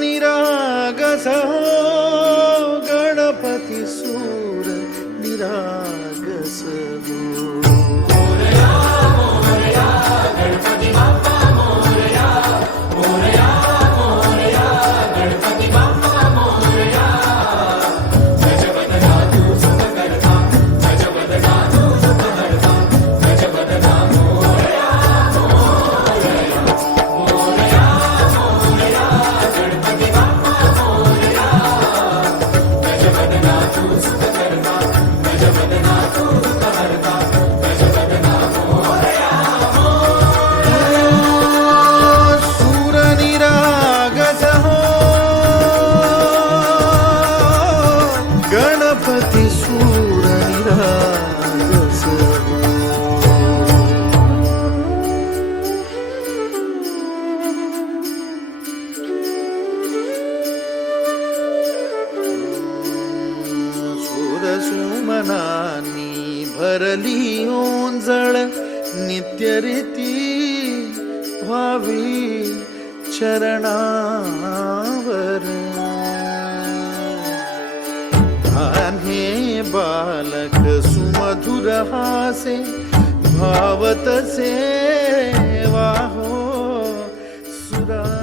निरागस हो गणपती सूर निरागस हो. गणपती सूर निरागस हो. सुरसुमनानी भरली ओंजळ नित्यरीती व्हावी चरणावर. हे बालक सुमधुर हासे भावत से वाहो सुरा.